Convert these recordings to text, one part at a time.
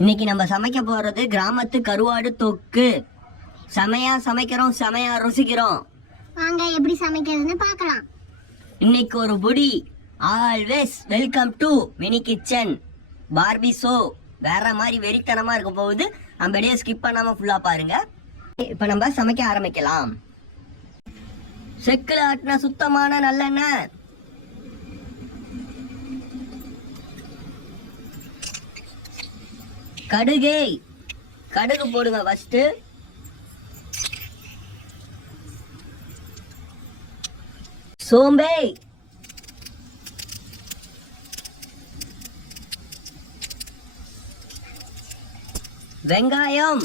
இன்னைக்கு நம்ம சமைக்க போறது கிராமத்து கருவாடு தொக்கு. செமையா சமைக்கிறோம், செமையா ருசிக்கிறோம். வாங்க எப்படி சமைக்கிறதுன்னு பார்க்கலாம். இன்னைக்கு ஒரு புடி. Always welcome to mini kitchen Barbie show. வேற மாதிரி வெறித்தனமா இருக்க போகுது. நம்ம அப்படியே ஸ்கிப் பண்ணாம ஃபுல்லா பாருங்க. இப்ப நம்ம சமைக்க ஆரம்பிக்கலாம். செக்குல ஆட்டின சுத்தமான நல்லெண்ணெய், கடுகு போடுங்க ஃபர்ஸ்ட். சோம்பே, வெங்காயம்,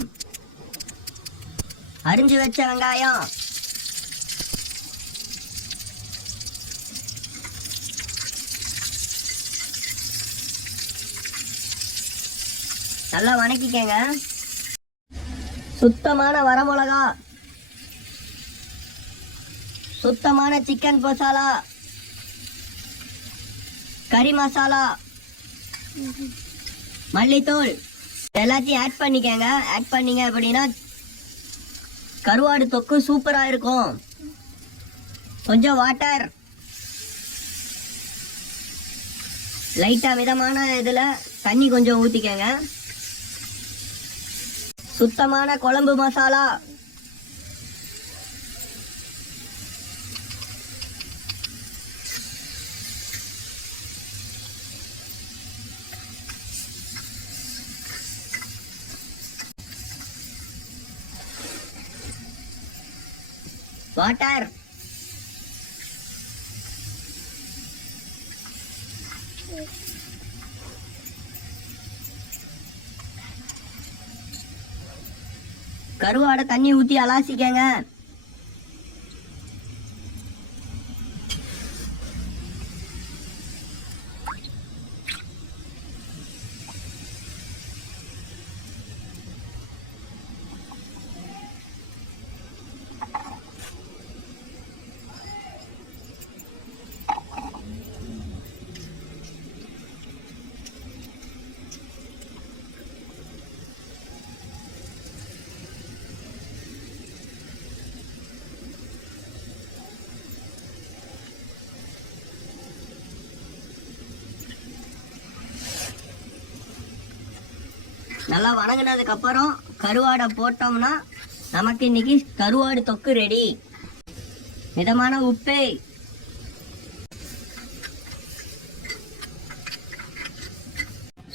அரிஞ்சு வச்ச வெங்காயம், நல்லா வணக்கிக்கங்க. சுத்தமான வரமிளகா, சுத்தமான சிக்கன் மசாலா, கறி மசாலா, மல்லித்தூள் எல்லாத்தையும் ஆட் பண்ணிக்கங்க. ஆட் பண்ணீங்க அப்படின்னா கருவாடு தொக்கு சூப்பரா இருக்கும். கொஞ்சம் வாட்டர், லைட்டா மிதமான இதுல தண்ணி கொஞ்சம் ஊத்திக்கங்க. சுத்தமான குழம்பு மசாலா, வாட்டர், கருவாடை தண்ணி ஊத்தி அலாசிக்கங்க. நல்லா வணங்கினதுக்கு அப்புறம் கருவாடை போட்டோம்னா நமக்கு இன்னைக்கு கருவாடு தொக்கு ரெடி. மிதமான உப்பு,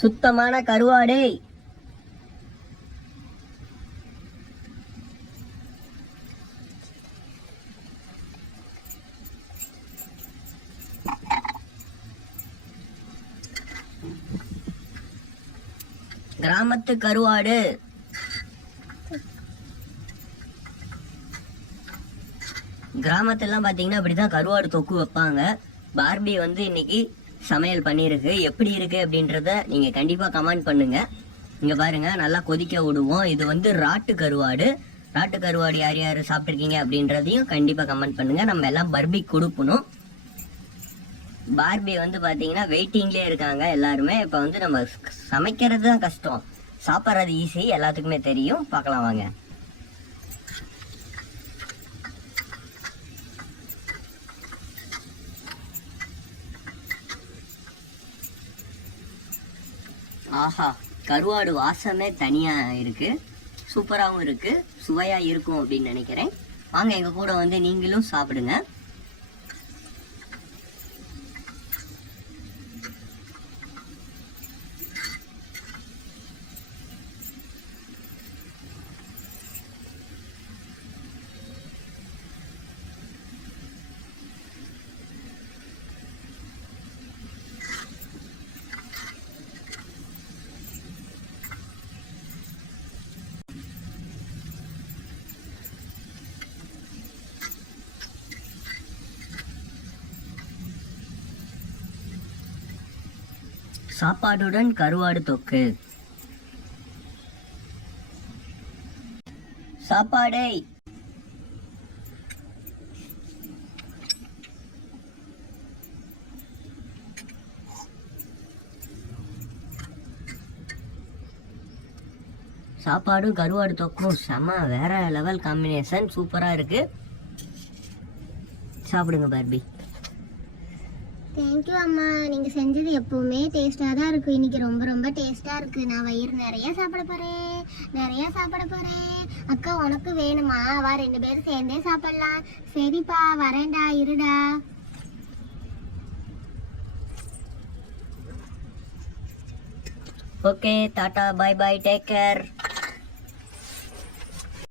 சுத்தமான கருவாடு, கிராமத்து கருவாடு, கிராமத்திலாம் பாத்தீங்கன்னா அப்படிதான் கருவாடு தொக்கு வைப்பாங்க. பார்பி இன்னைக்கு சமையல் பண்ணிருக்கு. எப்படி இருக்கு அப்படின்றத நீங்க கண்டிப்பா கமெண்ட் பண்ணுங்க. இங்க பாருங்க, நல்லா கொதிக்க விடுவோம். இது ராட்டு கருவாடு. ராட்டு கருவாடு யார் யார் சாப்பிட்டுருக்கீங்க அப்படின்றதையும் கண்டிப்பா கமெண்ட் பண்ணுங்க. நம்ம எல்லாம் பர்பி கொடுக்கணும். பார்பி பாத்தீங்கன்னா வெயிட்டிங்லயே இருக்காங்க எல்லாருமே. இப்ப நம்ம சமைக்கிறது தான் கஷ்டம், சாப்பிட்றது ஈஸி, எல்லாத்துக்குமே தெரியும். பார்க்கலாம் வாங்க. ஆஹா, கருவாடு வாசமே தனியா இருக்கு. சூப்பராகவும் இருக்கு, சுவையா இருக்கும் அப்படின்னு நினைக்கிறேன். வாங்க எங்க கூட நீங்களும் சாப்பிடுங்க. சாப்பாடுடன் கருவாடு தொக்கு. சாப்பாடை சாப்பாடும் கருவாடு தொக்கும் செம வேற லெவல் காம்பினேஷன், சூப்பராக இருக்கு. சாப்பிடுங்க பார்பி. தேங்க்யூ அம்மா, நீங்க செஞ்சது எப்பவுமே டேஸ்டா தான் இருக்கும். இன்னைக்கு ரொம்ப ரொம்ப டேஸ்டா இருக்கு. நான் வயிறு நிறைய சாப்பிட போறேன். அக்கா உனக்கு வேணுமா? வா 2 பேரும் சேர்ந்தே சாப்பிடலாம். சரிப்பா வரேன்டா, இருடா. Okay, tata, bye bye, take care.